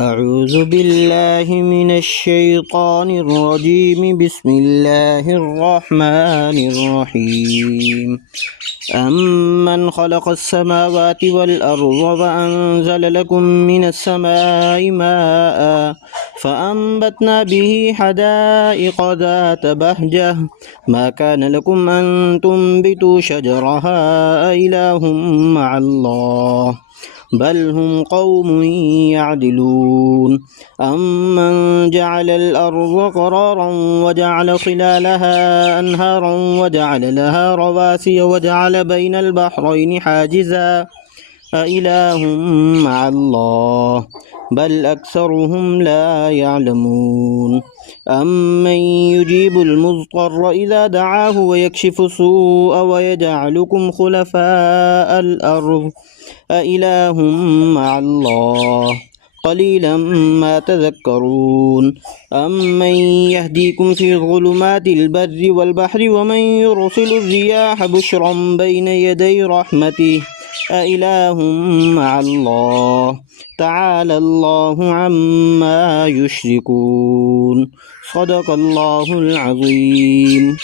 أعوذ بالله من الشيطان الرجيم. بسم الله الرحمن الرحيم. أمن خلق السماوات والأرض وأنزل لكم من السماء ماء فأنبتنا به حدائق ذات بهجة ما كان لكم أن تنبتوا شجرها أإله مع الله بل هم قوم يعدلون. أمن جعل الأرض قرارا وجعل خلالها أنهارا وجعل لها رواسي وجعل بين البحرين حاجزا أإله مع الله بل أكثرهم لا يعلمون. أمن يجيب المضطر إذا دعاه ويكشف السوء ويجعلكم خلفاء الأرض أإله مع الله قليلا ما تذكرون. أمن يهديكم في ظلمات البر والبحر ومن يرسل الرياح بشرا بين يدي رحمته أإله مع الله تعالى الله عما يشركون. صدق الله العظيم.